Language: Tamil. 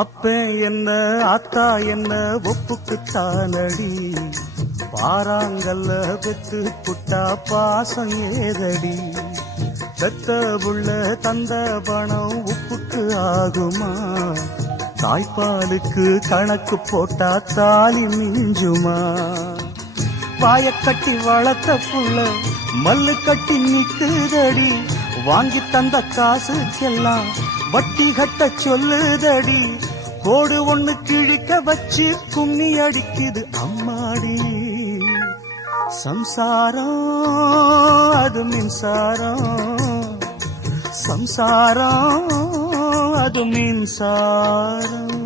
அப்ப என்ன ஆத்தா என்ன ஒப்புக்குத்தானடி, பாறாங்கல்ல பெத்து புட்டா பாசம் ஏதடி, பெத்த புள்ள தந்த பணம் உப்புக்கு ஆகுமா, தாய்ப்பாலுக்கு கணக்கு போட்டா தாலி மிஞ்சுமா, வாயக்கட்டி வளர்த்த புள்ள மல்லு கட்டி நிக்குதடி, வாங்கி தந்த காசுக்கெல்லாம் வட்டி கட்ட சொல்லுதடி, கோடு ஒண்ணு கிழிக்க வச்சு கும்மி அடிக்குது அம்மாடி, சம்சாரம் அது மின்சாரம், சம்சாரம் அது மின்சாரம்.